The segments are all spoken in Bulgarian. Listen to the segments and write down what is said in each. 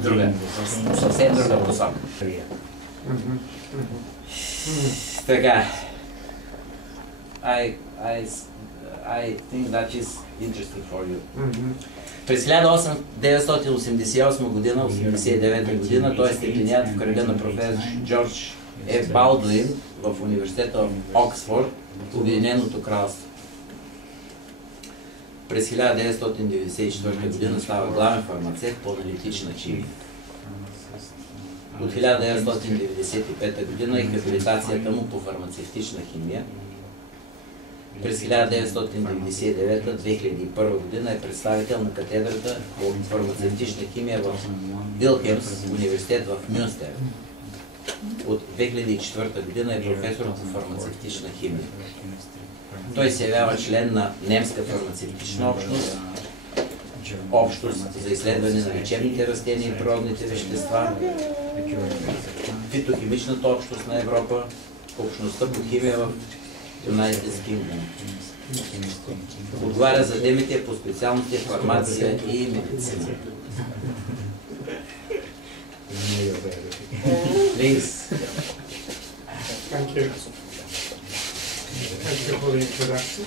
друга, съвсем друга посока. Така, I think that is interesting for you. През 1988 година, 89 година, той е степенят в кръга на професор Джордж Ф. Балдуин в университета в Оксфорд, Обединеното кралство. През 1994 година става главен фармацевт по аналитична химия. От 1995 година е хабилитацията му по фармацевтична химия. През 1999-2001 година е представител на катедрата по фармацевтична химия в Вилхелмс университет в Мюнстер. От 2004 година е професор по фармацевтична химия. Той се явява член на немска фармацевтична общност, общност за изследване на лечебните растения и природните вещества, фитохимичната общност на Европа, общността по химия в United Kingdom. Отговаря за темите по специалности фармация и медицина. Please. Thank you. Thank you for the introduction.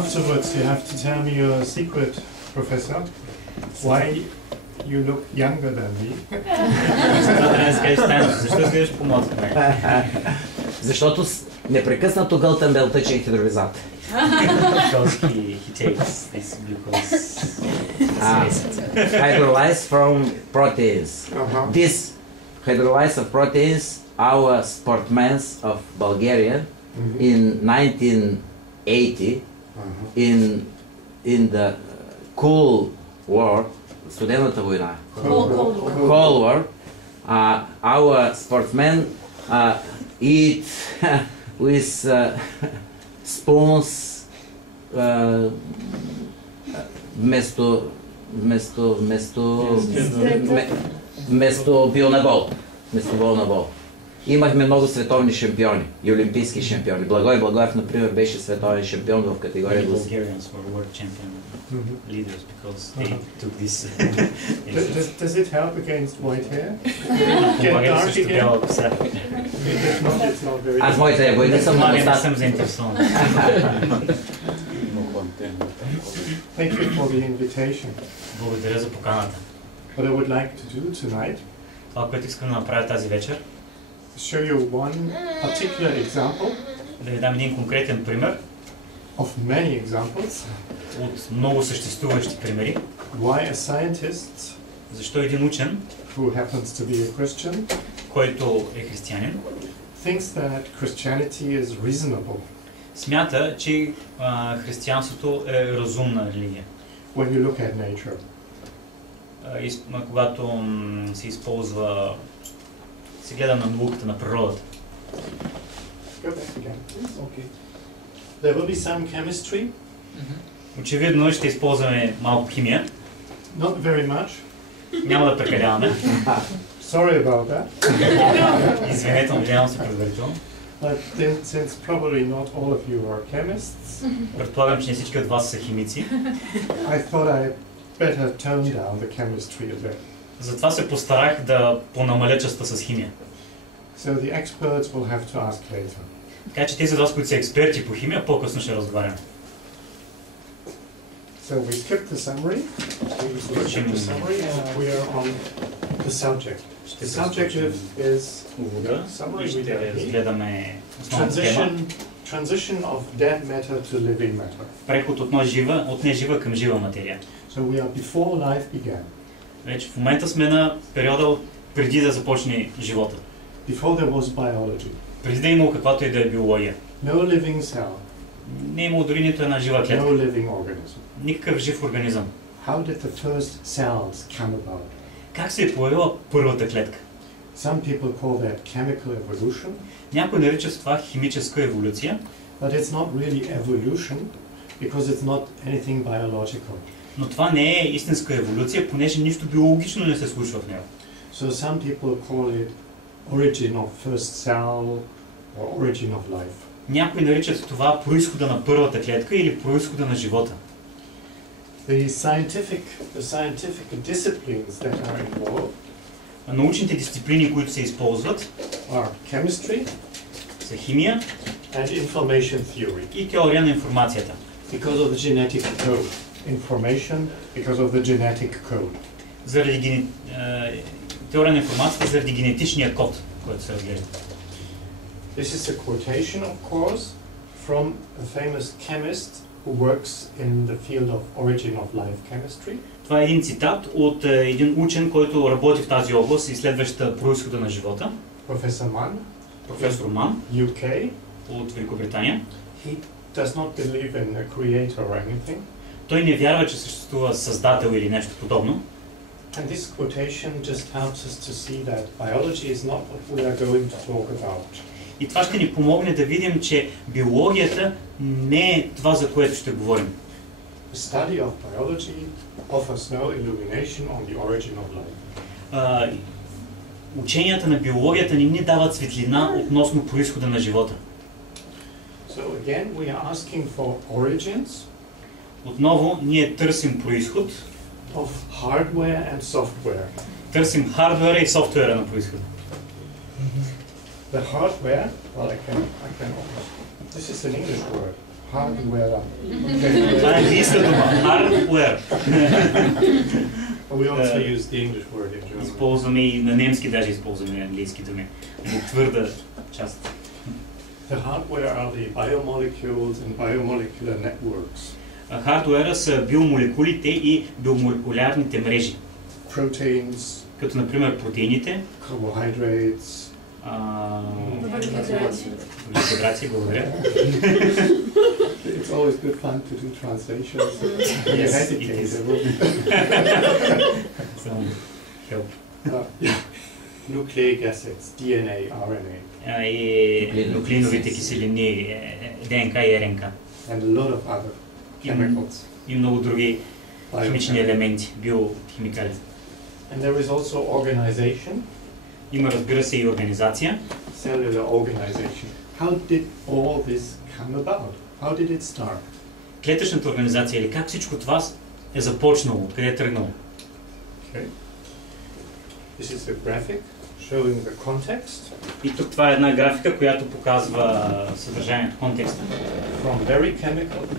Afterwards, you have to tell me your secret, Professor. Why you look younger than me? Защото непрекъснато гълтам белтъчен хидровизат. Because he takes this glucose Hydrolyzed from proteins. This hydrolysis of proteins, our sportmen of Bulgaria in 1980, in the Cold War, студената война, Cold War, our sportsmen eat with spoons вместо бил на гол. Вместо бол на гол. Имахме много световни шампиони и олимпийски шампиони. Благой Благоев, например, беше световен шампион в категория до... leaders because they took this. Does it help against white hair? Get dark again? It's not very. Аз моите бои не съм много съм заинтересован. Thank you for the invitation. Благодаря за поканата. What I would like to do tonight, това, което искам да направя тази вечер, show you one particular example. Да ви дам един конкретен пример. Of many examples. От много съществуващи примери. Why a scientist, защо един учен, who happens to be a Christian, който е християнин, thinks that Christianity is reasonable. Смята, че християнството е разумна религия. When you look at nature. Когато се използва, се гледа на науката, на природата. Go back again, please. Okay. There will be some chemistry. Очевидно ще използваме малко химия. Not very much. Няма да прекаляваме. Sorry about that. Извинете, надявам се предварително. But since probably not all of you are chemists, предполагам, че не всички от вас са химици. I thought I better tone down the chemistry a bit. Затова се постарах да понамаля частта с химия. So the experts will have to ask later. Така че тези от вас, които са експерти по химия, по-късно ще разговаряме. So we skip the summary. We are on the subject. The subject is summary. We transition of dead matter to living matter. Преход от нежива към жива материя. So we are before life began. Вече в момента сме на периода преди да започне живота. Before there was biology. Преди да е имало каквато и да е биология. No living cell. Не е имало дори нито една жива клетка. No living organism. Никакъв жив организъм. How did the first cells come about? Как се е появила първата клетка? Some people call that chemical evolution. Някои наричат това химическа еволюция. But it's not really evolution because it's not anything biological. Но това не е истинска еволюция, понеже нищо биологично не се случва в него. So some people call it origin of first cell or origin of life. Някои наричат това произхода на първата клетка или произхода на живота. The scientific disciplines that are involved Научните дисциплини, които се използват, are chemistry са химия and information theory. и теория на информацията. Because of the genetic code. Information because of the genetic code. Заради теория на информацията, заради генетичния код, който се разглежда. This is a quotation, of course, from a famous chemist who works in the field of origin of life chemistry. Това е един цитат от един учен, който работи в тази област, изследваща произхода на живота. Professor Mann. Професор Ман UK. от Великобритания. He does not believe in a creator or anything. Той не вярва, че съществува създател или нещо подобно. And this quotation just helps us to see that biology is not what we are going to talk about. И това ще ни помогне да видим, че биологията не е това, за което ще говорим. The study of biology offers no illumination on the origin of life. Ученията на биологията ни дават светлина относно произхода на живота. So again, we are asking for origins. Отново ние търсим произход. Of hardware and software. Търсим хардуера и софтуера на произхода. The hardware, well, I can. This is an English word. Hardware. Okay. Това е английска дума. Hardware. We also use the English word in German. Използваме и на немски даже използваме английски думи. Твърда част. The hardware are the biomolecules and biomolecular networks. Хардуера са биомолекулите и биомолекулярните мрежи. Proteins. Като например протеините. Carbohydrates. Въглехидрати, благодаря. It's always good fun to do translations. Yes, it is. Help. Yeah. Nucleic acids, DNA, RNA. И нуклеиновите киселини, ДНК и РНК. And a lot of other chemicals. И много други химични елементи, биохимикали. And there is also organization. Има, разбира се, и организация. Cellular organization. How did all this come about? How did it start? Клетъчната организация или как всичко това е започнало, къде е тръгнало? Okay. This is a graphic showing the context. И тук това е една графика, която показва съдържанието, контекста. From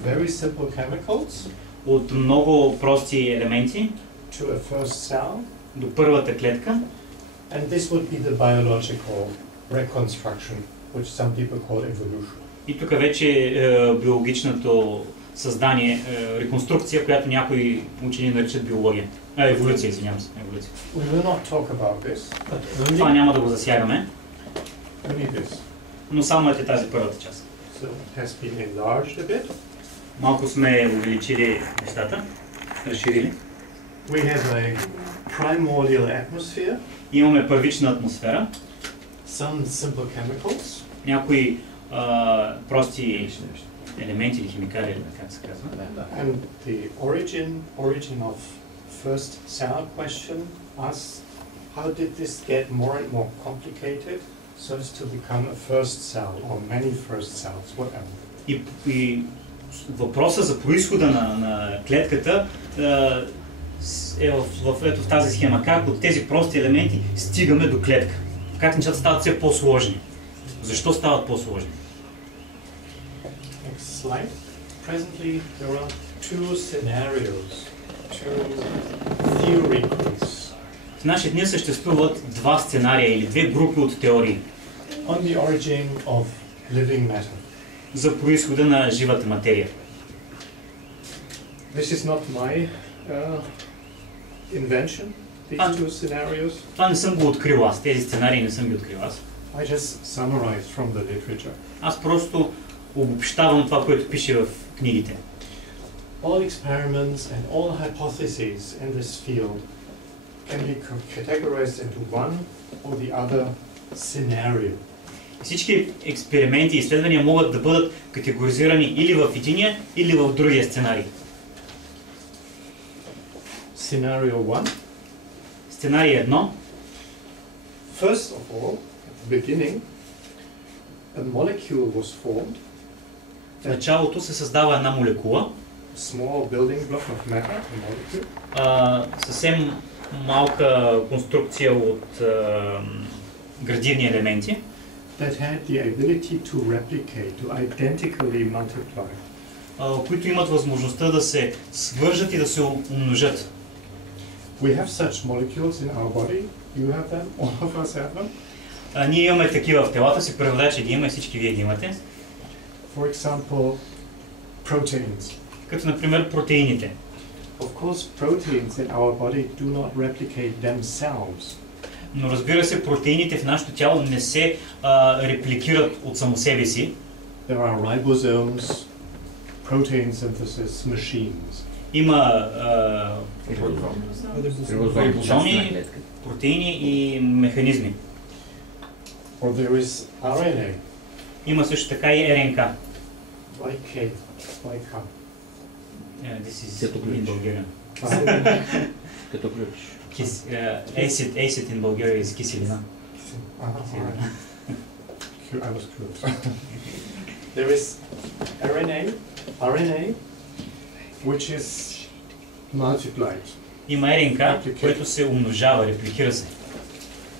very simple chemicals. От много прости елементи. To a first cell. До първата клетка. And this would be the biological reconstruction, which some people call evolution. И тук вече биологичното създание, реконструкция, която някои учени наричат биология. Еволюция, извинявам се. Еволюция. We will not talk about this, but това няма да го засягаме. Only this. Но само е тази първата част. So it has been enlarged a bit. Малко сме увеличили нещата, разширили. We have a primordial atmosphere. Имаме първична атмосфера. Some simple chemicals. Някои прости елементи или химикали, или как се казва. And the origin of first cell question asks, how did this get more and more complicated so as to become a first cell or many first cells, whatever. И въпроса за произхода на клетката е в тази схема. Как от тези прости елементи стигаме до клетка? Как нещата стават все по-сложни? Защо стават по-сложни? Next slide. Presently there are two scenarios, two theories. В наши дни съществуват два сценария или две групи от теории. On the origin of living matter. За произхода на живата материя. This is not my invention, these two scenarios. Това не съм го открил аз, тези сценарии не съм ги открил аз. I just summarize from the literature. Аз просто обобщавам това, което пише в книгите. All experiments and all hypotheses in this field can be categorized into one or the other scenario. Всички експерименти и изследвания могат да бъдат категоризирани или в единия, или в другия сценарий. Scenario 1. Сценарий 1. First of all, at the beginning, a molecule was formed. В началото се създава една молекула. small building block of matter, a molecule. Съвсем малка конструкция от градивни елементи, that had the ability to replicate, to identically multiply. Които имат възможността да се свържат и да се умножат. We have such molecules in our body. You have them. All of us have them. Ние имаме такива в телата си, преводачи ги има и всички вие ги имате. For example, proteins. Като например протеините. Of course, proteins in our body do not replicate themselves. Но разбира се, протеините в нашето тяло не се репликират от само себе си. There are ribosomes, protein synthesis machines. Има рибозоми, протеини и механизми. Or there is RNA. Има също така и РНК. Like K. This is in Bulgarian. Като ключ. Acid in Bulgaria is киселина. I was close. There is RNA, which is multiplied. Има РНК, което се умножава, репликира се.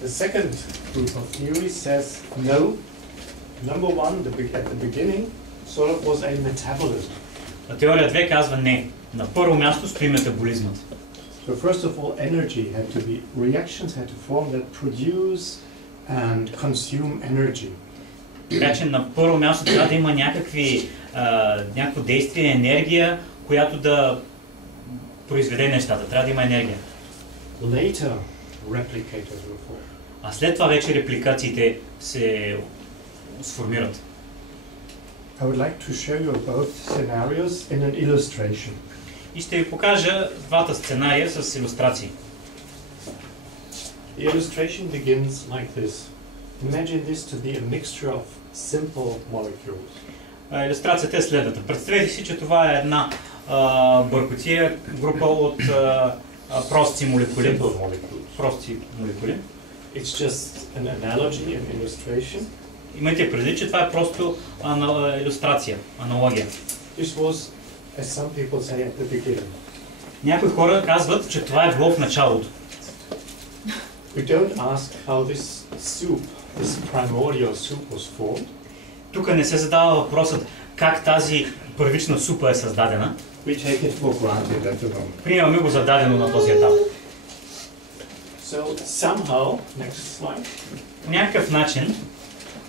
The second group of theory says no. Number one, at the beginning, sort of was a metabolism. А теория 2 казва не. На първо място стои метаболизмът. So first of all, energy had to be, reactions had to form that produce and consume energy. Така че на първо място трябва да има някакво действие, енергия, която да произведе нещата. Трябва да има енергия. Later, replicators were formed. А след това вече репликациите се сформират. I would like to show you both scenarios in an illustration. И ще ви покажа двата сценария с илюстрации. The illustration begins like this. Imagine this to be a mixture of simple molecules. Илюстрацията е следната. Представете си, че това е една бъркотия, група от прости молекули. Прости молекули. It's just an analogy, an illustration. Имайте предвид, че това е просто илюстрация, аналогия. This was, as some people say, at the beginning. Някои хора казват, че това е било в началото. We don't ask how this soup, this primordial soup was formed. Тук не се задава въпросът как тази първична супа е създадена. We take it for granted at the moment. Приемаме го за дадено на този етап. So somehow, next slide. По някакъв начин,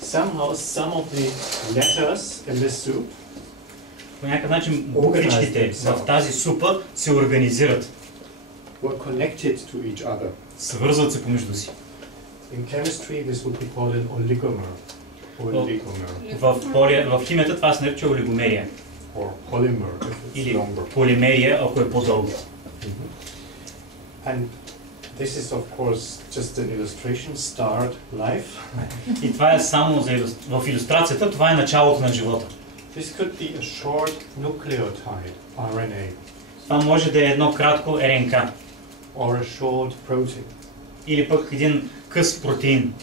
Somehow some of the letters in this soup буквичките в тази супа се организират. Were connected to each other. Свързват се помежду си. In chemistry, this would be called an oligomer. В химията това се нарича олигомерия. Or polymer, if it's Или longer. полимерия, ако е по-дълго. And this is of course just an illustration, start life. И това е само в илюстрацията, това е началото на живота. This could be a short nucleotide, RNA. Това може да е едно кратко РНК. Or a short protein. Или пък един къс протеин.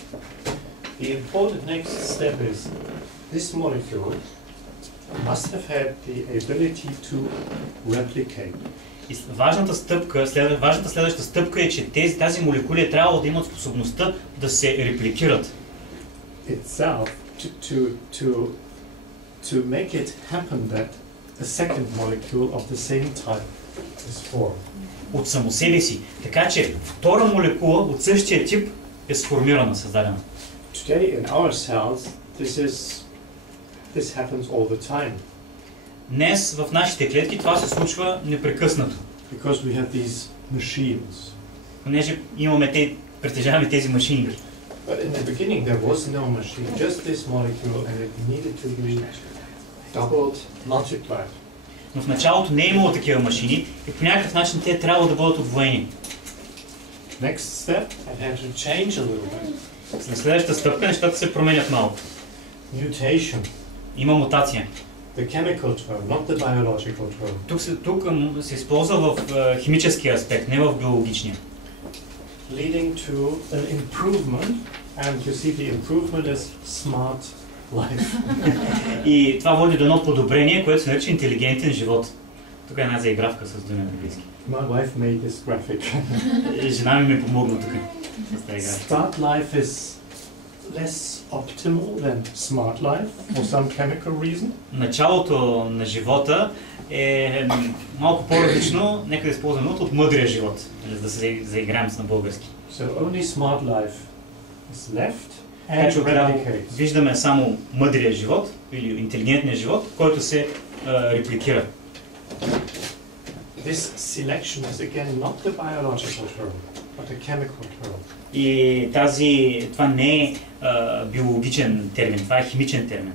The important next step is this molecule must have had the ability to replicate. И важната следваща стъпка е, че тази молекули е трябвало да имат способността да се репликират. Itself to make it happen that a second molecule of the same type is formed. От само себе си. Така че втора молекула от същия тип е сформирана, създадена. Today in our cells, this happens all the time. Днес в нашите клетки това се случва непрекъснато. Because we have these machines. Понеже притежаваме тези машини. But in the beginning there was no machine, just this molecule, and it needed to be doubled, multiplied. Но в началото не е имало такива машини и по някакъв начин те трябва да бъдат удвоени. Next step, it had to change a little bit. След следващата стъпка нещата се променят малко. Mutation. Има мутация. The chemical term, not the biological term. Тук се използва в химическия аспект, не в биологичния. Leading to an improvement, and you see the improvement is smart life. И това води до едно подобрение, което се нарича интелигентен живот. Тук е една заигравка с думи на английски. My wife made this graphic. Жена ми помогна тук с тази графика. Start life is less optimal than smart life for some chemical reason. Началото на живота е малко по-различно, нека да използваме от мъдрия живот, за да се заиграем с на български. So only smart life is left Така and че отляво replicates. виждаме само мъдрия живот или интелигентния живот, който се репликира. This selection is again not the biological term, but a chemical term. И това не е биологичен термин, това е химичен термин.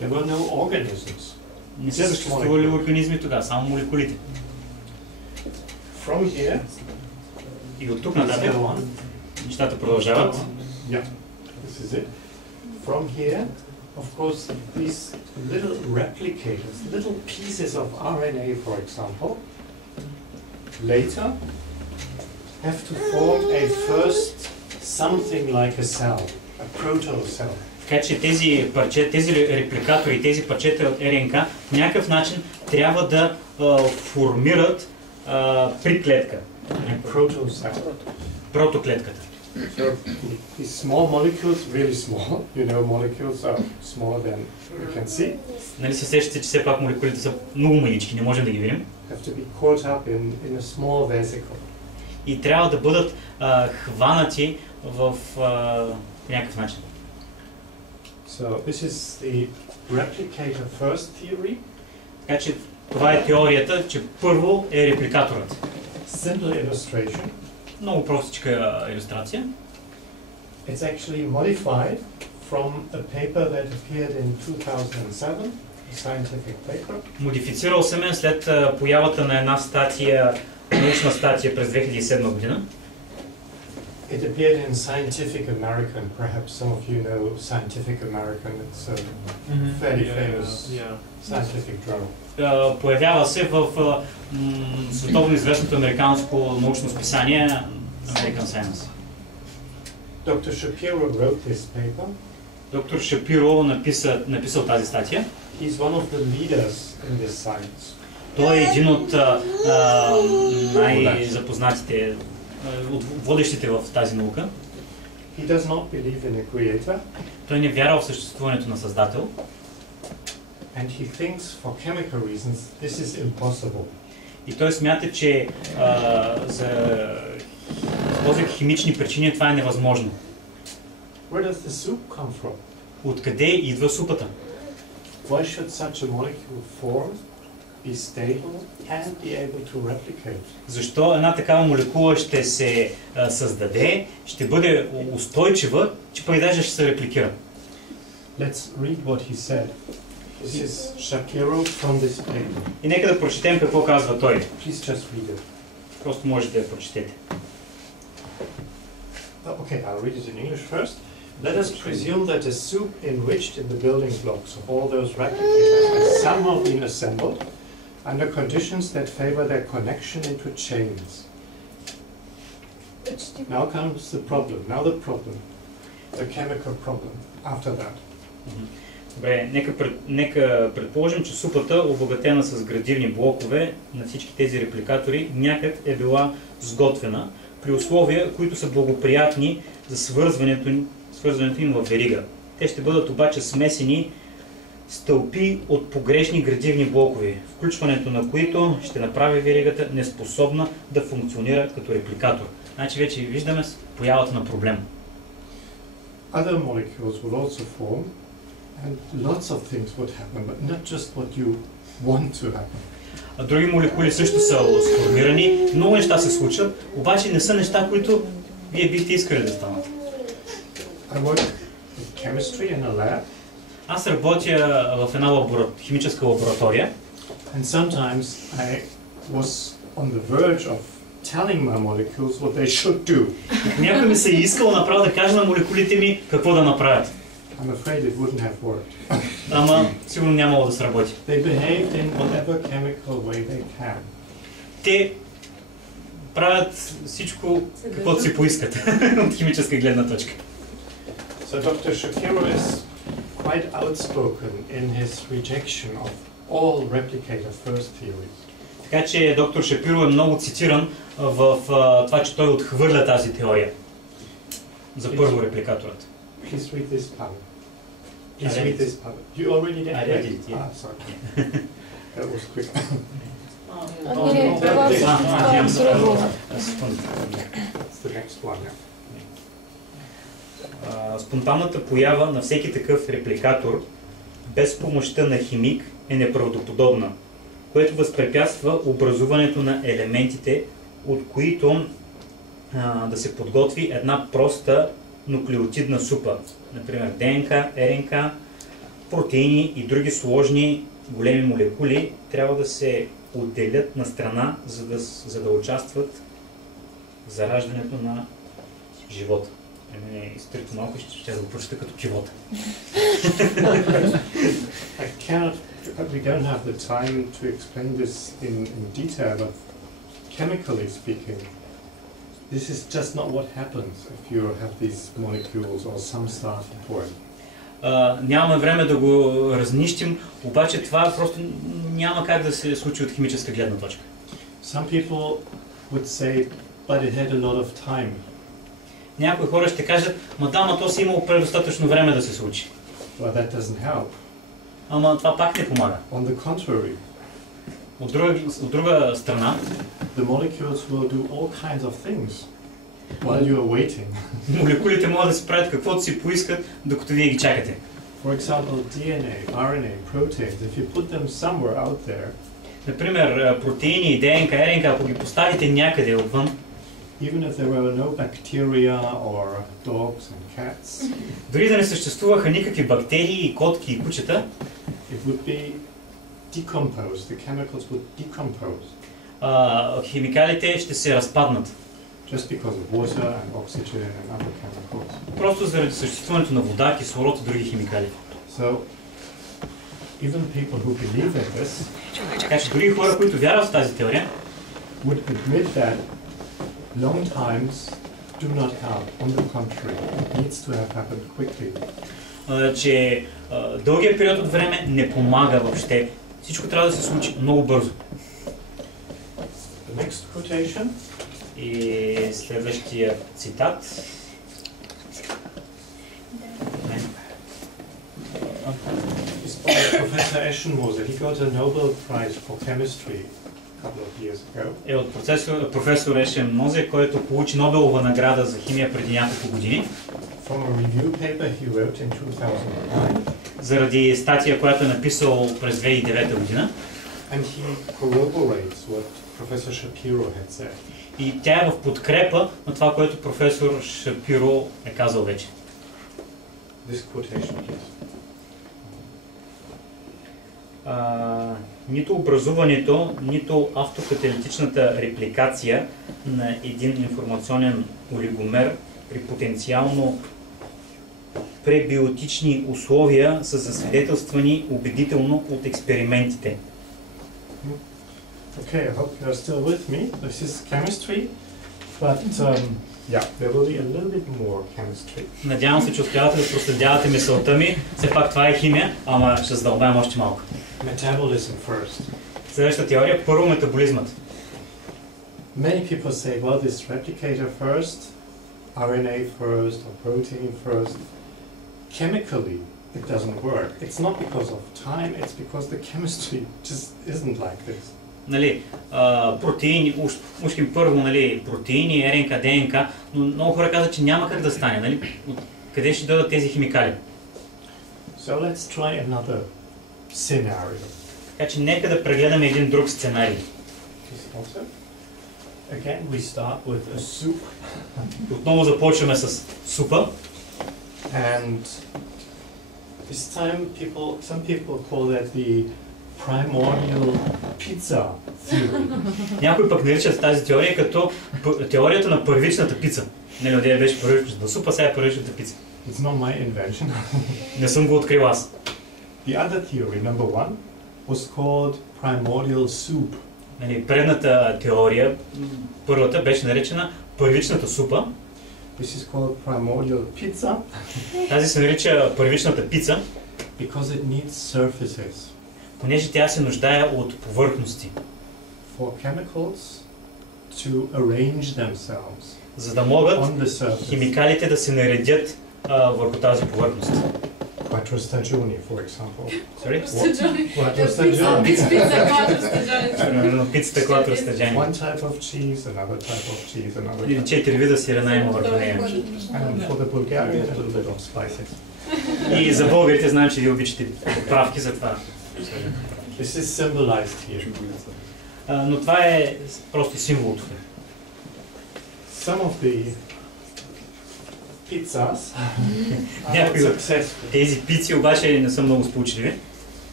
There were no organisms. Не са съществували организми тогава, само молекулите. From here, И от тук let's нататък go on. нещата продължават. Yeah, this is it. From here, of course, these little replicators, little pieces of RNA, for example, later have to form a first something like a cell, a protocell. Така че тези репликатори, тези парчета от РНК по някакъв начин трябва да формират приклетка, Protocell. протоклетката. So these small molecules, really small, you know, molecules are smaller than you can see, Нали се сещате, че все пак молекулите са много малички, не можем да ги видим. have to be caught up in a small vesicle. И трябва да бъдат хванати в някакъв начин. So this is the replicator first theory. Така че това е теорията, че първо е репликаторът. Simple illustration. Много простичка илюстрация. It's actually modified from a paper that appeared in 2007, a scientific paper. Модифицирал се мен след появата на една научна статия през 2007 година. It appeared in Scientific American. Perhaps some of you know Scientific American. It's a fairly famous scientific journal. Появява се в световно известното американско научно списание American Science. Dr. Shapiro wrote this paper. Доктор Шапиро написал тази статия. He's one of the leaders in this science. Той е един от най-запознатите, от водещите в тази наука. He does not believe in a creator, Той не вярва в съществуването на Създател and he thinks for chemical reasons this is impossible. и той смята, че за този химични причини това е невъзможно. Where does the soup come from? Откъде идва супата? Why should such a molecule form, be stable, and be able to replicate? Защо една такава молекула ще се създаде, ще бъде устойчива, че пък даже ще се репликира? Let's read what he said. This is Shapiro from this paper. И нека да прочетем какво казва той. Please just read it. Просто можете да прочетете. Okay, I'll read it in English first. Let us presume that a soup enriched in the building blocks of all those replicators has somehow been assembled under conditions that favor their connection into chains. Now comes the problem. Now the problem. The chemical problem after that. Добре, нека предположим, че супата, обогатена с градивни блокове на всички тези репликатори, някак е била сготвена при условия, които са благоприятни за свързването им в верига. Те ще бъдат обаче смесени стълпи от погрешни градивни блокове, включването на които ще направи веригата неспособна да функционира като репликатор. Значи вече виждаме появата на проблем. Other molecules will also form and lots of things would happen, but not just what you want to happen. А други молекули също са сформирани, много неща се случват, обаче не са неща, които вие бихте искали да станат. I work with chemistry in a lab. Аз работя в една химическа лаборатория. And sometimes I was on the verge of telling my molecules what they should do. Някой ми се е искал направо да каже на молекулите ми какво да направят. I'm afraid it wouldn't have worked. Ама сигурно нямало да сработи. They behaved in whatever chemical way they can. Те правят всичко каквото си поискат от химическа гледна точка. So Dr. Shapiro is quite outspoken in his rejection of all replicator first theories. Така че доктор Шапиро е много цитиран в това, че той отхвърля тази теория. За първо репликаторът. Please read this part. Please read this part. You already did? I read it, yeah. Ah, sorry. That was quick. That's the next one. Спонтанната поява на всеки такъв репликатор без помощта на химик е неправдоподобна, което възпрепятства образуването на елементите, от които да се подготви една проста нуклеотидна супа, например ДНК, РНК, протеини и други сложни големи молекули трябва да се отделят на страна, за да участват в зараждането на живота. Изтрито малко ще го прочета като пивота. We don't have the time to explain this in detail, but chemically speaking, this is just not what happens if you have these molecules or some starting point. Нямаме време да го разнищим, обаче това просто няма как да се случи от химическа гледна точка. Some people would say, but it had a lot of time. Някои хора ще кажат, ма то си имало предостатъчно време да се случи. Well, that doesn't help. Ама това пак не помага. On the contrary. От друга страна, the molecules will do all kinds of things while you are waiting. Молекулите могат да си правят каквото си поискат, докато вие ги чакате. For example, DNA, RNA, proteins, if you put them somewhere out there, например, протеини, ДНК, РНК, ако ги поставите някъде отвън, even if there were no bacteria or dogs and cats, дори да не съществуваха никакви бактерии, котки и кучета, it would be decomposed. The chemicals would decompose. Химикалите ще се разпаднат. Just because of water and oxygen and other chemicals. Просто заради съществуването на вода, кислород и други химикали. So, even people who believe in this, така че дори хора, които вярват в тази теория, would admit that long times do not help. On the contrary, it needs to have happened quickly. Че дългия период от време не помага въобще. Всичко трябва да се случи много бързо. The next quotation. И следващия цитат. Is by Professor Eschenmoser. He got a Nobel Prize for chemistry a couple of years ago. Е от професор Ешенмозе, който получи Нобелова награда за химия преди няколко години. From a review paper he wrote in 2009. Заради статия, която е написал през 2009 година. And he corroborates what Professor Shapiro had said. И тя е в подкрепа на това, което професор Шапиро е казал вече. This quotation, please. Нито образуването, нито автокаталитичната репликация на един информационен олигомер при потенциално пребиотични условия са засвидетелствани убедително от експериментите. Okay, I hope you are still with me. This is chemistry, but yeah, there will be a little bit more chemistry. Надявам се, че успявате да проследявате мисълта ми. Все пак това е химия, ама ще задълбаем още малко. Metabolism first. Следващата теория, първо метаболизмът. Many people say, well, this replicator first, RNA first, or protein first. Chemically, it doesn't work. It's not because of time, it's because the chemistry just isn't like this. Нали, протеини, ушким първо, нали, протеини, РНК, ДНК, но много хора казват, че няма как да стане, нали? Къде ще дойдат тези химикали? So let's try another scenario. Така че нека да прегледаме един друг сценарий. Again, we start with a soup. Отново започваме с супа. And this time some people call that the primordial pizza theory. Някой пък наричат тази теория като теорията на първичната пица. Нали, отдеве беше първичната супа, сега е първичната пица. It's not my invention. Не съм го открил аз. The other theory, number one, was called primordial soup. Нали, предната теория, първата, беше наречена първичната супа. This is called primordial pizza. Тази се нарича първичната пица. Because it needs surfaces. Понеже тя се нуждае от повърхности. for chemicals to arrange themselves За да могат on the surface. химикалите да се наредят върху тази повърхност. Quattro stagioni, for example. Sorry? Quattro stagioni. Примерно пицата Quattro Stagioni. One type of cheese, another type of cheese, another Или type. 4 вида сирена има върху нея. And for the Bulgarian, a little bit of spices. И за българите знаем, че ви обичате поправки за това. This is symbolized here. Но това е просто символ тук. Some of the pizzas are not Някои от successful, тези пици обаче не са много сполучливи.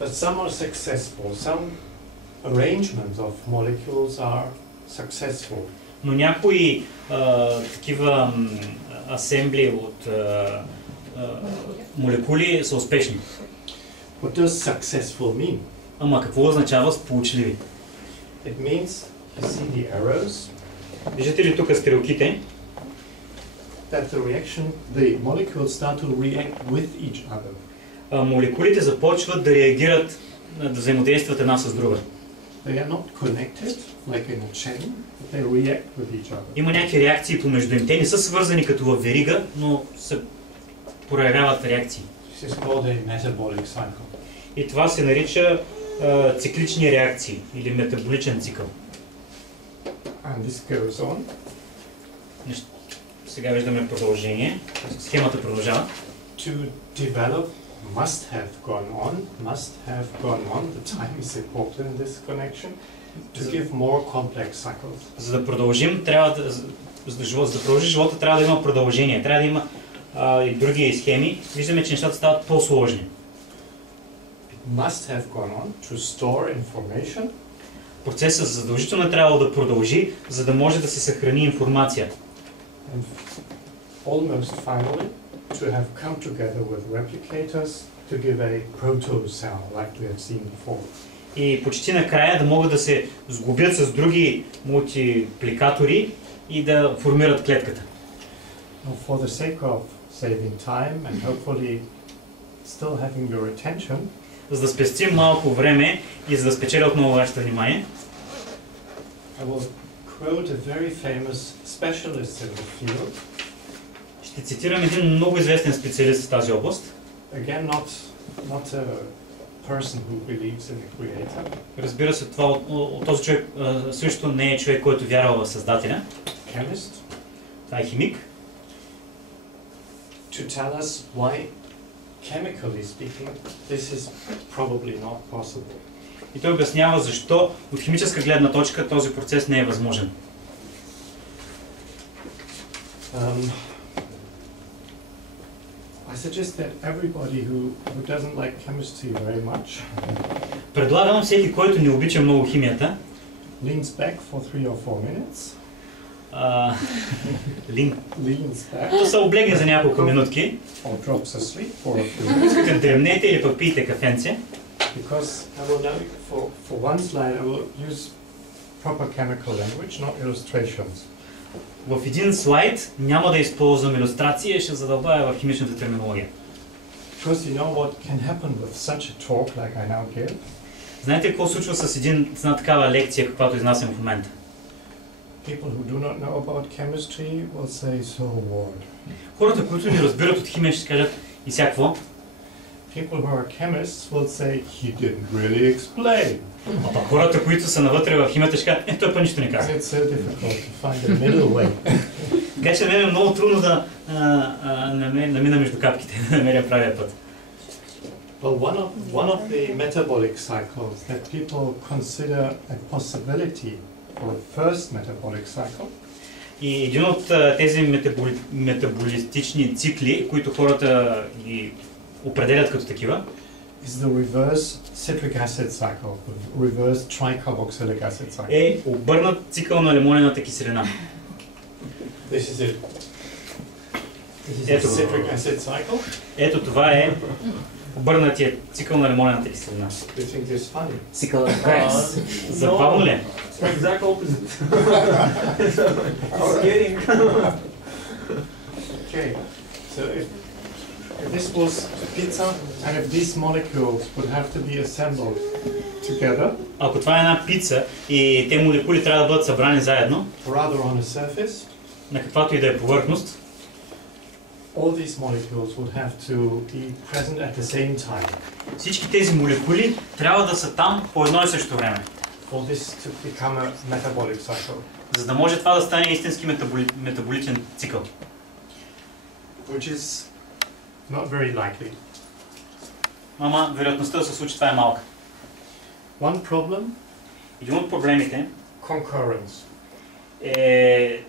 but some are successful. Some arrangements of molecules are successful. Но някои такива асембли от молекули са успешни. What does successful mean? Ама какво означава сполучливи? It means you see the arrows, Виждате ли тук стрелките? that the molecules start to react with each other. Молекулите започват да реагират, да взаимодействат една с друга. They are not connected like in a chain, but they react with each other. Има някакви реакции помежду им. Те не са свързани като във верига, но се проявяват реакции. This is called a metabolic cycle. И това се нарича циклични реакции или метаболичен цикъл. And this goes on. Сега виждаме продължение. Схемата продължава. To develop must have gone on. The time is important in this connection. To give more complex cycles. За да продължим, за да продължи живота, трябва да има продължение. Трябва да има и други схеми. Виждаме, че нещата стават по-сложни. Must have gone on to store information. Процесът задължително е трябвало да продължи, за да може да се съхрани информация. And almost finally, to have come together with replicators to give a proto-cell like we have seen before. И почти накрая да могат да се сглобят с други мултипликатори и да формират клетката. Now, for the sake of saving time and hopefully still having your attention, За да спестим малко време и за да спечеля отново вашето внимание, I will quote a very famous specialist in the field. ще цитирам един много известен специалист в тази област. Again, not a person who believes in the Creator. Разбира се, това от този човек също не е човек, който вярва в Създателя. Chemist. Това е химик. To tell us why, chemically speaking, this is probably not possible. И той обяснява защо от химическа гледна точка този процес не е възможен. I suggest that everybody who doesn't like chemistry very much Предлагам всеки, който не обича много химията, leans back for 3 or 4 minutes. Leans back да се облегне за няколко минутки. or drops asleep for a few minutes. Искате дремнете или пък пиете кафенце. Because I will now, for one slide, I will use proper chemical language, not illustrations. В един слайд няма да използвам илюстрация, ще задълбая в химичната терминология. Because you know what can happen with such a talk like I now give? Знаете какво случва с една такава лекция, каквато изнасям в момента? People who do not know about chemistry will say, so what? Хората, които не разбират от химия, ще кажат и всякво. People who are chemists will say, he didn't really explain. А пък хората, които са навътре в химията, ще кажат, той па нищо не каза. And it's so difficult to find a middle way. Така че на мен е много трудно да намина между капките, да намеря правия път. Well, one of the metabolic cycles that people consider a possibility for the first metabolic cycle И един от тези метаболистични цикли, които хората ги определят като такива, is the reverse citric acid cycle, the reverse tricarboxylic acid cycle. е обърнат цикъл на лимонената киселина. This is it. This is Ето. a citric acid cycle. Ето това е обърнатия цикъл на лимонената киселина. Do you think this is funny? Цикъл на Крайс. Забавно ли? Exact opposite. It's getting. Okay, so if this was pizza, and if these molecules would have to be assembled together, Ако това е една пица и те молекули трябва да бъдат събрани заедно, rather on a surface, на каквато и да е повърхност, all these molecules would have to be present at the same time всички тези молекули трябва да са там по едно и също време. for this to become a metabolic cycle, За да може това да стане истински метаболичен цикъл. which is not very likely. Ама вероятността да се случи това е малка. One problem, Един от проблемите concurrence. е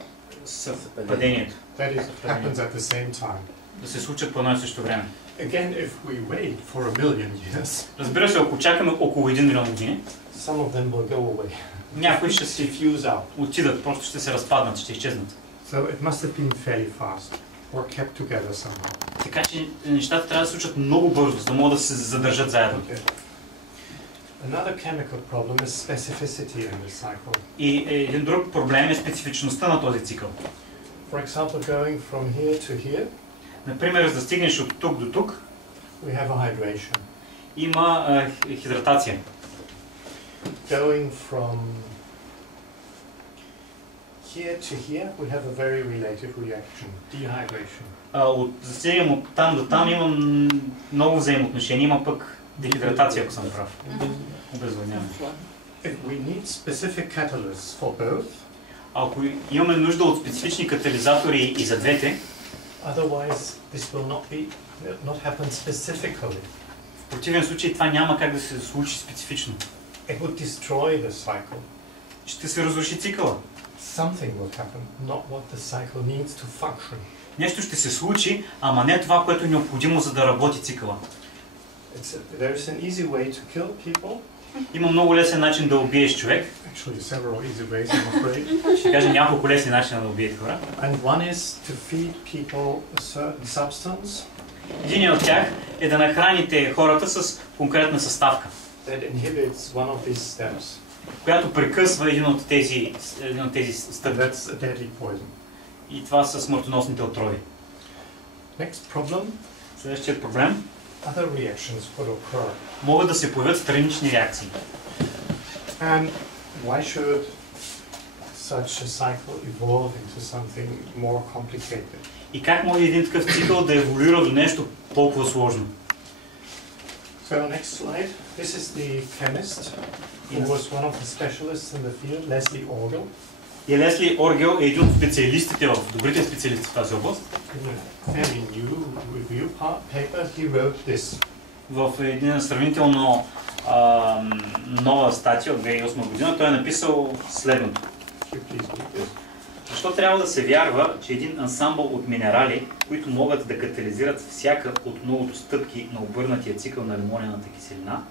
съвпадението. That is, happens at the same time. Да се случат по едно и също време. Again, if we wait for 1,000,000 years, Разбира се, ако чакаме около 1 милион години, some of them will go away, някои ще си diffuse out. отидат, просто ще се разпаднат, ще изчезнат. So it must have been fairly fast or kept together somehow. Така че нещата трябва да се случват много бързо, за да могат да се задържат заедно. Okay. Another chemical problem is specificity in this cycle. И един друг проблем е специфичността на този цикъл. For example, going from here to here, Например, за да стигнеш от тук до тук, we have a hydration. има хидратация. Going from here to here, we have a very related reaction, dehydration. Да стигнем от там до там има много взаимоотношения, има пък дехидратация, ако съм прав. Обезводняване. If we need specific catalysts for both, Ако имаме нужда от специфични катализатори и за двете, otherwise this will not happen specifically. в противен случай това няма как да се случи специфично. It would destroy the cycle. Ще се разруши цикъла. Something will happen, not what the cycle needs to function. Нещо ще се случи, ама не това, което е необходимо, за да работи цикъла. There is an easy way to kill people. Има много лесен начин да убиеш човек. Actually, several easy ways, I'm afraid. Ще кажа няколко лесни начина да убиеш хора. And one is to feed people a certain substance Един от тях е да нахраните хората с конкретна съставка, that inhibits one of these steps. която прекъсва един от тези And стъпки. that's a deadly poison. И това са смъртоносните отрови. Next problem, Следващият проблем. other reactions could occur. Могат да се появят странични реакции. And why should such a cycle evolve into something more complicated? И как може един такъв цикъл да еволюира до нещо толкова сложно? So next slide. This is the chemist who was one of the specialists in the field, Leslie Orgel. И Лесли Оргел е един от специалистите добрите специалисти в тази област. In a fairly new review paper, he wrote this. В една сравнително нова статия от 2008 година той е написал следното. Could you please read this? Защо трябва да се вярва, че един ансамбъл от минерали, които могат да катализират всяка от многото стъпки на обърнатия цикъл на лимонената киселина,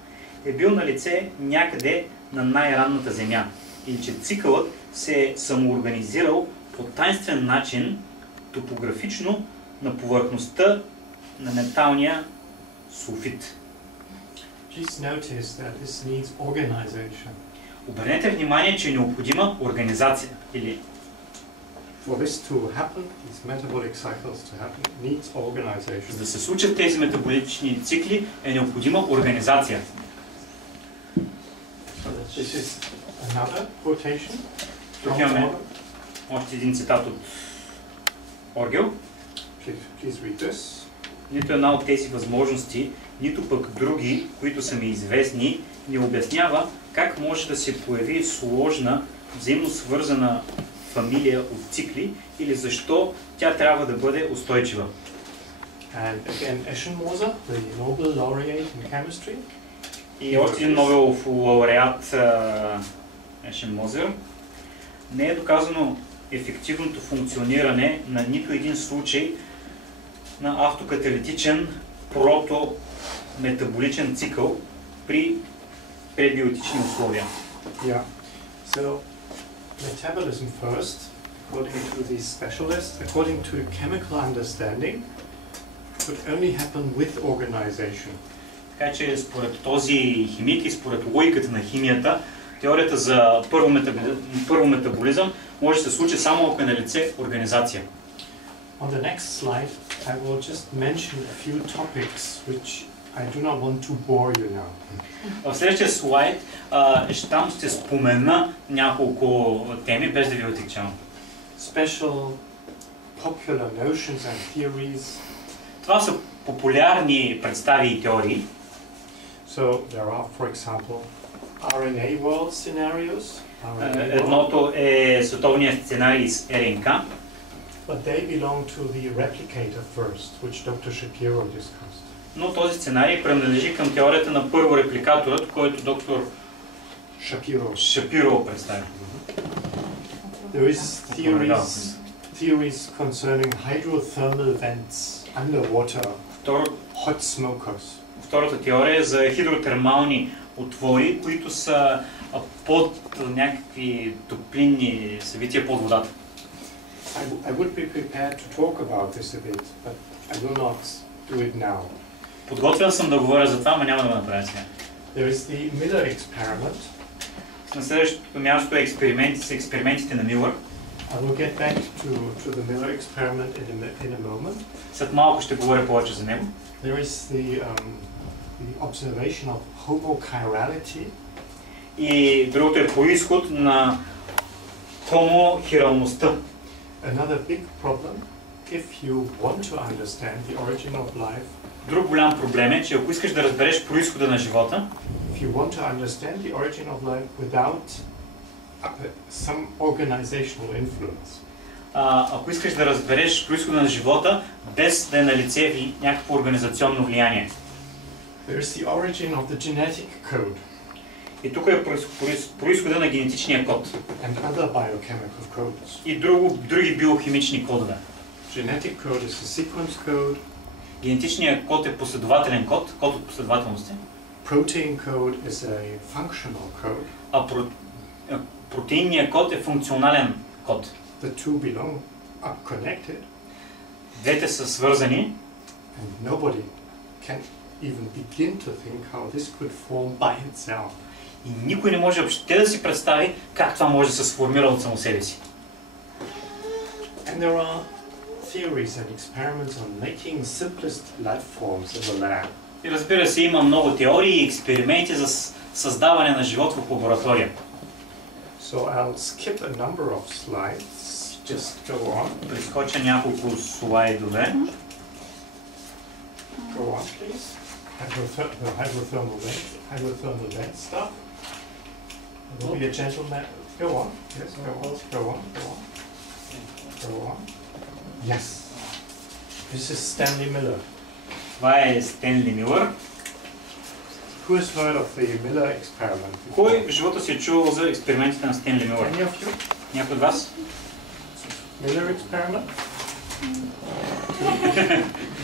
е бил на лице някъде на най-ранната Земя, или че цикълът се е самоорганизирал по тайнствен начин, топографично на повърхността на металния сулфит. Please notice that this needs organization. Обърнете внимание, че е необходима организация или For this to happen, these metabolic cycles to happen, needs за organization. да се случат тези метаболични цикли е необходима организация. This is another quotation Тук from имаме Orgel. още един цитат от Оргел. Please read this. Нито една от тези възможности, нито пък други, които са ми известни, не обяснява как може да се появи сложна, взаимно свързана фамилия от цикли или защо тя трябва да бъде устойчива. And again, Eschenmoser, the Nobel laureate in chemistry, И още един Нобелов лауреат Ешенмозер. Не е доказано ефективното функциониране на нито един случай на автокаталитичен протометаболичен цикъл при пребиотични условия. yeah. So, metabolism first, according to these specialists, according to the chemical understanding, could only happen with organization. Така че според този химик и според логиката на химията, теорията за първо метаболизъм може да се случи само ако е на лице организация. On the next slide, I will just mention a few topics which I do not want to bore you now. В следващия слайд там ще спомена няколко теми, без да ви отекчавам. Special popular notions and theories. Това са популярни представи и теории. So there are, for example, RNA world scenarios. Едното е световният сценарий с РНК. But they belong to the replicator first, which Dr. Shapiro discussed. Но този сценарий принадлежи към теорията на първо репликаторът, който доктор Шапиро представи. There is theories concerning hydrothermal vents underwater, hot smokers. Втората теория е за хидротермални отвори, които са под някакви топлинни събития под водата. I would be prepared to talk about this a bit, but I will not do it now. Подготвен съм да говоря за това, но няма да го направя сега. There is the Miller experiment. На следващото място е експериментите на Милър. I will get back to the Miller experiment in a moment. След малко ще говоря повече за него. There is the observation of homochirality. И другото е произход на хомохиралността. Another big problem, if you want to understand the origin of life. Друг голям проблем е, че ако искаш да разбереш произхода на живота, if you want to understand the origin of life without some organizational influence. Ако искаш да разбереш произхода на живота, без да е налице някакво организационно влияние. There is the origin of the genetic code. И тук е произхода на генетичния код. And other biochemical codes. И други биохимични кодове. Genetic code is a sequence code. Генетичният код е последователен код, код от последователности. Protein code is a functional code. А протеинният код е функционален код. The two are connected. Двете са свързани. And nobody can even begin to think how this could form by itself. И никой не може въобще да си представи как това може да се сформира от само себе си. And there are theories and experiments on making simplest life forms in the lab. И разбира се, има много теории и експерименти за създаване на живот в лаборатория. So I'll skip a number of slides. Just go on. Прескоча няколко слайдове. Go on, please. The hydrothermal vent stuff. There will be a gentleman. Go on. Yes, go on. Yes. This is Stanley Miller. Това е Стенли Милър. Who has heard of the Miller experiment? Кой в живота си е чувал за експериментите на Стенли Милър? Any of you? Някой от вас? Miller experiment?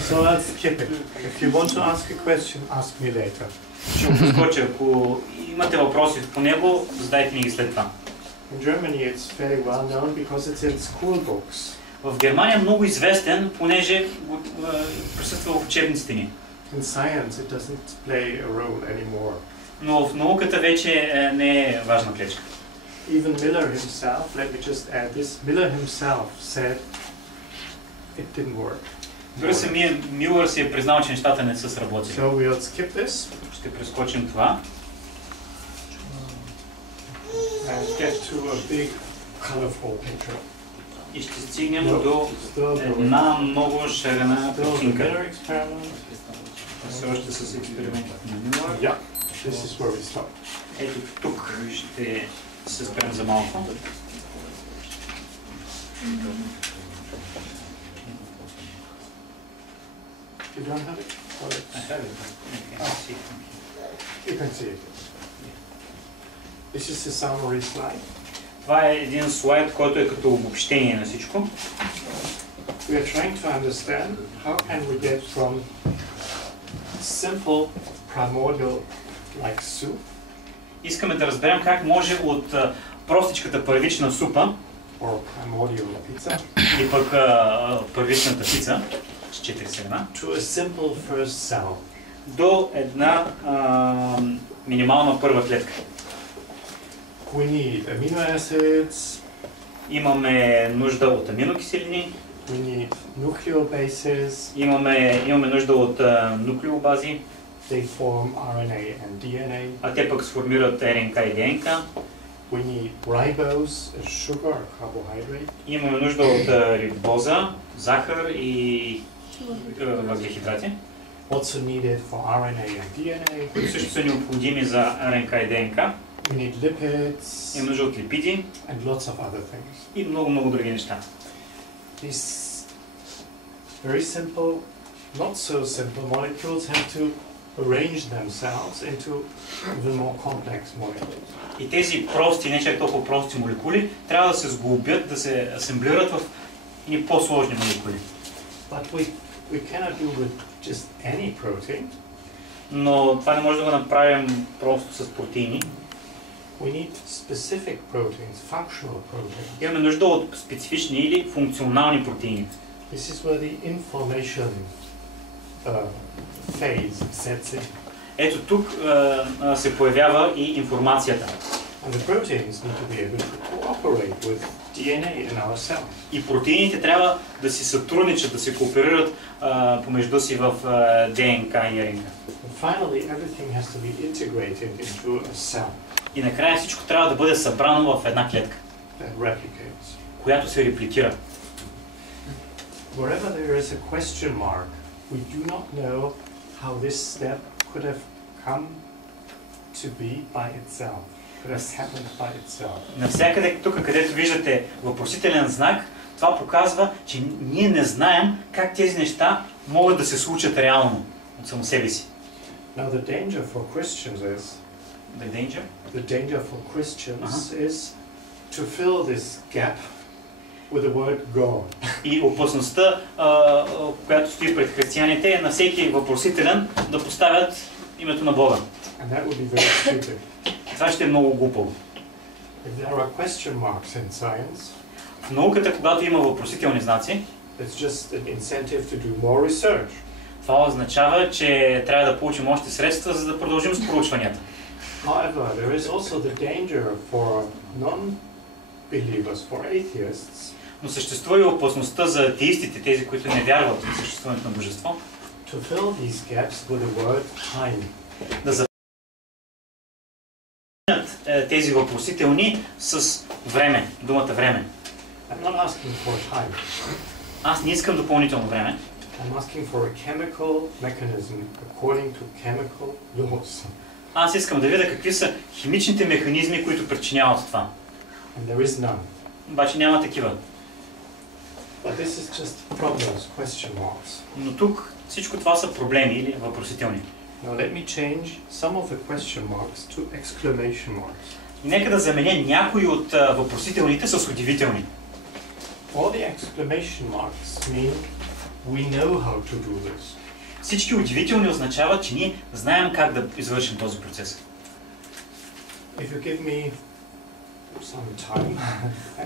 So I'll skip it. If you want to ask a question, ask me later. Ще го прескоча. Ако имате въпроси по него, задайте ми ги след това. In Germany it's very well known because it's in school books. В Германия е много известен, понеже присъства в учебниците ни. In science it doesn't play a role anymore. Но в науката вече не е важна клечка. Even Miller himself, let me just add this, Miller himself said it didn't work. Дори самия Милър си е признал, че нещата не са сработили. So we'll skip this. Ще прескочим това. And get to a big colorful picture. И ще стигнем до една много шарена картинка. Все още с експериментите на Милър. Yeah, this is where we stop. Ето тук ще се спрем за малко. You don't have it? I have it. You can see it. This is the summary slide. Това е един слайд, който е като обобщение на всичко. We are trying to understand how can we get from simple primordial like soup. Искаме да разберем как може от простичката първична супа or primordial pizza или пък първичната пица с 4 семена to a simple first cell. До една минимална първа клетка. We need amino acids. Имаме нужда от аминокиселини. We need nucleobases. Имаме нужда от нуклеобази. they form RNA and DNA. А те пък сформират РНК и ДНК. We need ribose, a sugar, a carbohydrate. Имаме нужда от рибоза, захар и въглехидрати, Also needed for RNA and DNA. които също са необходими за РНК и ДНК. We need lipids Имаме нужда от липиди and lots of other things. и много други неща. These very simple, not so simple molecules have to arrange themselves into even more complex molecules. И тези прости, не чак толкова прости молекули, трябва да се сглобят, да се асемблират в едни по-сложни молекули. But we cannot do with just any protein. Но това не може да го направим просто с протеини. We need specific proteins, functional proteins. Имаме нужда от специфични или функционални протеини. This is where the inflammation phase sets in. Ето тук се появява и информацията. And the proteins need to be able to cooperate with DNA in our cells. И протеините трябва да си сътрудничат, да се кооперират помежду си в ДНК и РНК. And finally, everything has to be integrated into a cell И накрая всичко трябва да бъде събрано в една клетка, that replicates. която се репликира. Wherever there is a question mark, we do not know how this step could have come to be by itself, could have happened by itself. Навсякъде тук, където виждате въпросителен знак, това показва, че ние не знаем как тези неща могат да се случат реално от само себе си. Now the danger for Christians is the danger for Christians is to fill this gap with the word God. И опасността, която стои пред християните, е на всеки въпросителен да поставят името на Бога. And that would be very stupid. Това ще е много глупаво. If there are question marks in science, В науката, когато има въпросителни знаци, it's just an incentive to do more research. това означава, че трябва да получим още средства, за да продължим с проучванията. However, there is also the danger for non-believers, for atheists, Но съществува и опасността за атеистите, тези, които не вярват в съществуването на божество, to fill these gaps with the word time. да запълнят тези въпросителни с време, думата време. I'm not asking for time. Аз не искам допълнително време. I'm asking for a chemical mechanism according to chemical laws. Аз искам да видя какви са химичните механизми, които причиняват това. And there is none. Обаче няма такива. But this is just problems, question marks. Но тук всичко това са проблеми или въпросителни. Now let me change some of the question marks to exclamation marks. И нека да заменя някои от въпросителните с удивителни. All the exclamation marks mean we know how to do this. Всички удивителни означават, че ние знаем как да извършим този процес. If you give me some time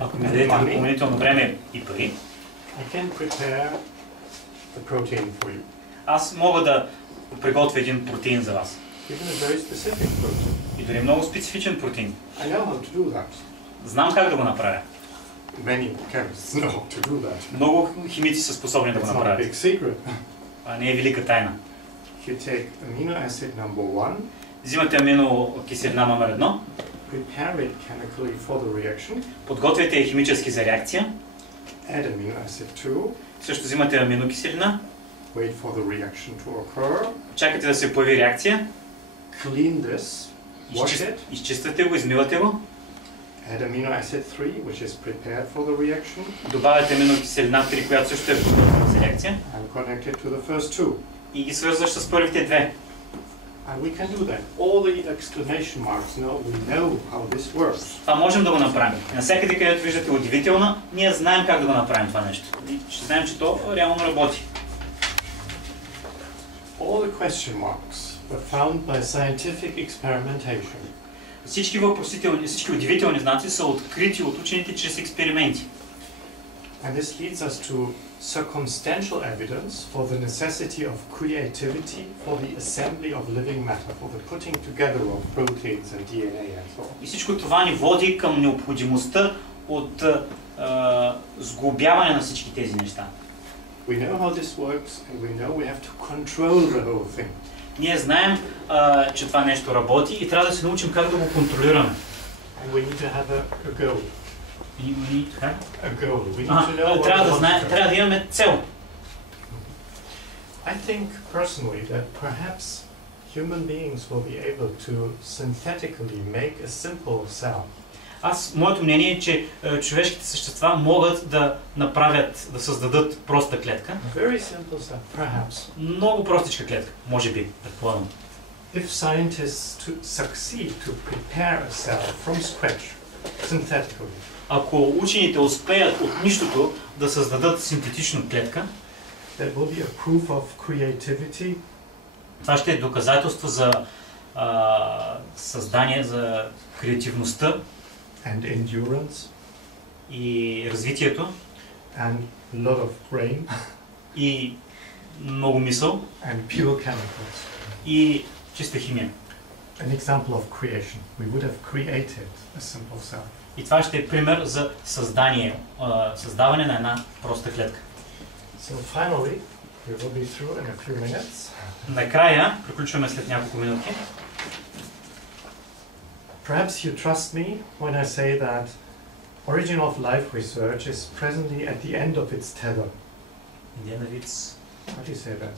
Ако ми and дадете money, допълнително време и пари, I can prepare the protein for you. аз мога да приготвя един протеин за вас. Even a very specific protein. И дори много специфичен протеин. I know how to do that. Знам как да го направя. Many chemists know how to do that. Много химици са способни да го It's not a направят. big secret. А не е велика тайна. You take amino acid number 1, Взимате аминокиселина номер 1, prepare it chemically for the reaction, подготвяте я химически за реакция, add amino acid 2, също взимате аминокиселина, wait for the reaction to occur, чакате да се появи реакция, clean this, wash it, изчиствате го, измивате го, add amino acid 3, which is prepared for the reaction, добавяте аминокиселина 3, която също е подготвена за реакция, and connect it to the first two. и ги свързваш с първите две. And we can do that. All the exclamation marks we know how this works. Това можем да го направим. Навсякъде, където виждате удивителна, ние знаем как да го направим това нещо. И ще знаем, че то реално работи. All the question marks were found by scientific experimentation. Всички въпросителни, всички удивителни знаци са открити от учените чрез експерименти. And this leads us to circumstantial evidence for the necessity of creativity for the assembly of living matter, for the putting together of proteins and DNA and so on. И всичко това ни води към необходимостта от сглобяване на всички тези неща. We know how this works and we know we have to control the whole thing. Ние знаем, че това нещо работи и трябва да се научим как да го контролираме. And we need to have a goal. A goal. We need to know what Трябва we да want знаем, to do. трябва да имаме цел. I think personally that perhaps human beings will be able to synthetically make a simple cell. Моето мнение е, че човешките същества могат да направят, да създадат проста клетка. Very simple cell, perhaps. Много простичка клетка, може би, предполагам. If scientists succeed to prepare a cell from scratch, synthetically, Ако учените успеят от нищото да създадат синтетична клетка, that will be a proof of creativity това ще е доказателство за създание, за креативността and endurance и развитието and a lot of brain и много мисъл and pure chemicals. и чиста химия. An example of creation. We would have created a simple cell. И това ще е пример за създаване на една проста клетка. So finally, we will be through in a few minutes. Накрая, приключваме след няколко минутки. Perhaps you trust me when I say that origin of life research is presently at the end of its tether. How do you say that?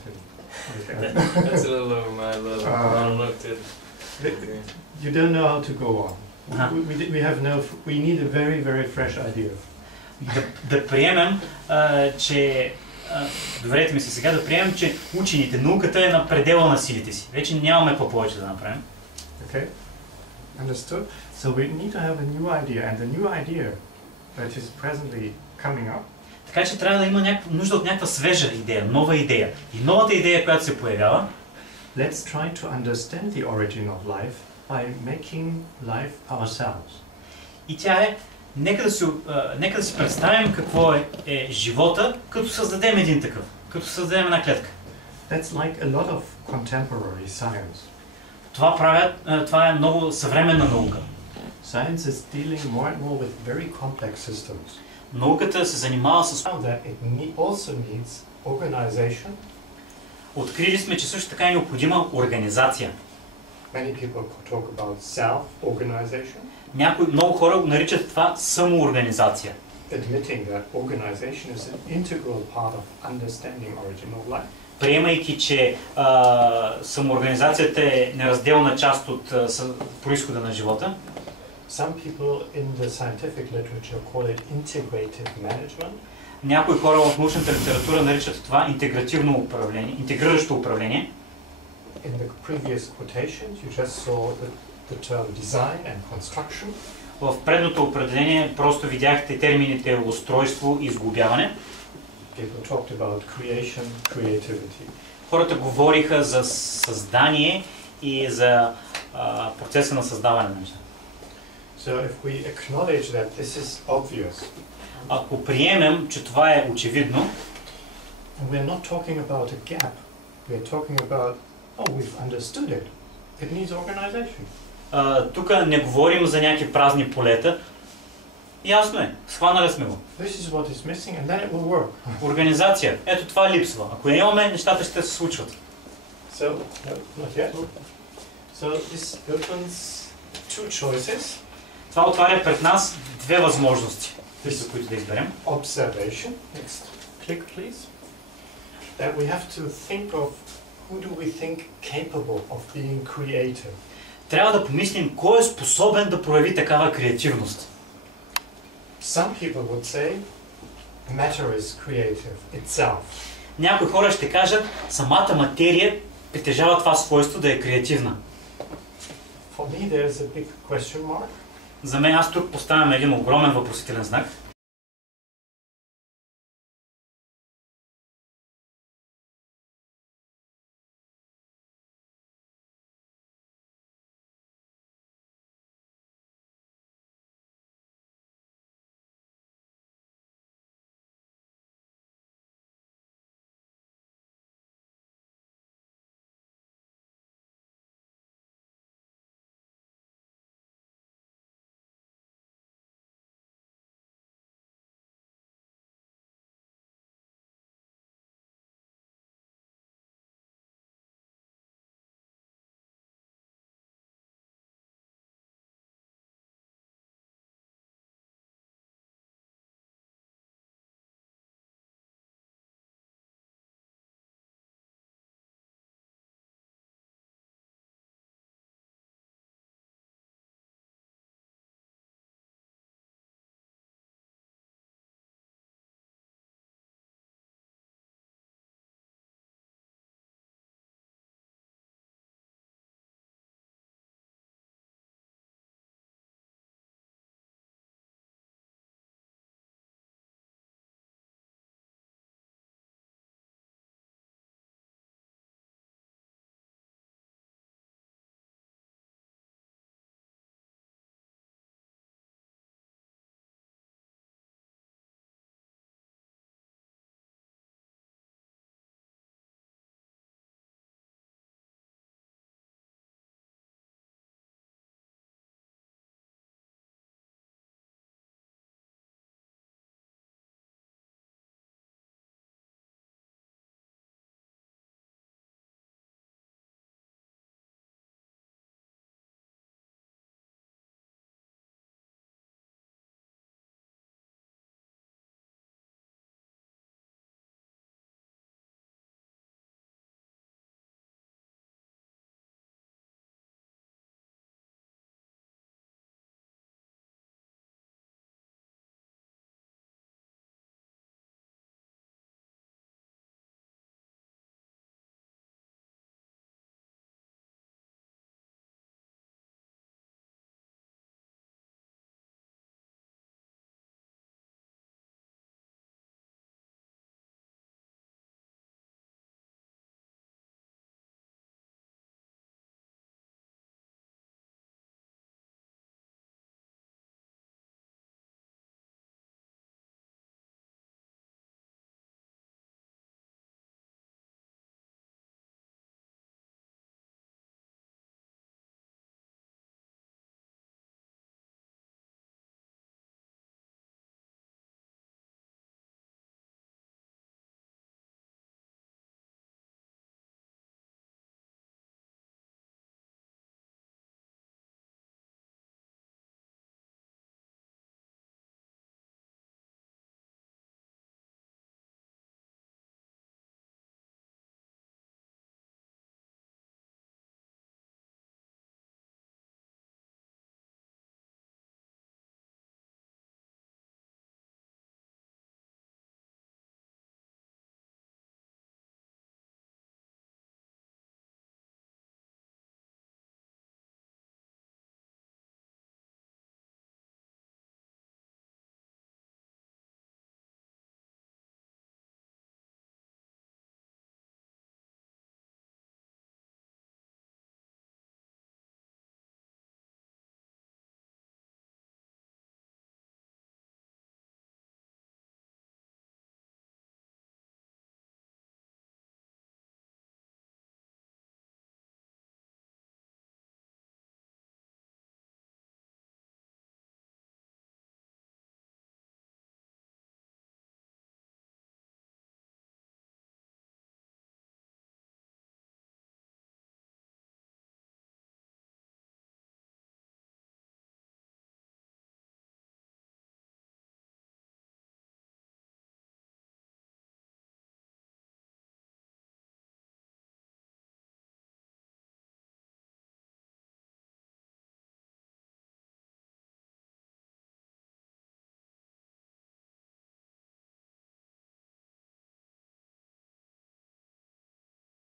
That's a little over my level. I don't look to You don't know how to go on. Uh-huh. We need a very, very fresh idea. Да приемем, че доверете ми се сега, да приемем, че учените, науката е на предела на силите си. Вече нямаме какво повече да направим. Okay? Understood? So we need to have a new idea, and the new idea that is presently coming up Така че трябва да има нужда от някаква свежа идея, нова идея. И новата идея, която се появява, let's try to understand the origin of life by making life ourselves. и тя е, нека да си представим какво е живота, като създадем един такъв, като създадем една клетка. That's like a lot of contemporary science. Това е много съвременна наука. Science is dealing more and more with very complex systems. Науката се занимава с... Now that it also needs organization. Открили сме, че също така е необходима организация. Many people talk about self-organization. Много хора го наричат това самоорганизация. Admitting that organization is an integral part of understanding origin of life. Приемайки, че самоорганизацията е неразделна част от произхода на живота. Some people in the scientific literature call it integrated management. Някои хора в научната литература наричат това интегративно управление, интегриращо управление. In the previous quotations, you just saw the term design and construction. В предното определение просто видяхте термините устройство и сглобяване. People talked about creation, creativity. Хората говориха за създание и за процеса на създаване на неща. So if we acknowledge that this is obvious, ако приемем, че това е очевидно, and we're not talking about a gap, we're talking about, oh, we've understood it. It needs organization. Тук не говорим за някакви празни полета. Ясно е, схванали сме го. This is what is missing and then it will work. Организация. Ето това липсва. Ако я имаме, нещата ще се случват. So, no, not yet. So this opens two choices. Това отваря пред нас две възможности, за които да изберем. Observation. Next click, please. That we have to think of who do we think capable of being creative. Трябва да помислим кой е способен да прояви такава креативност. Some people would say matter is creative itself. Някои хора ще кажат, самата материя притежава това свойство да е креативна. For me there's a big question mark. За мен аз тук поставям един огромен въпросителен знак.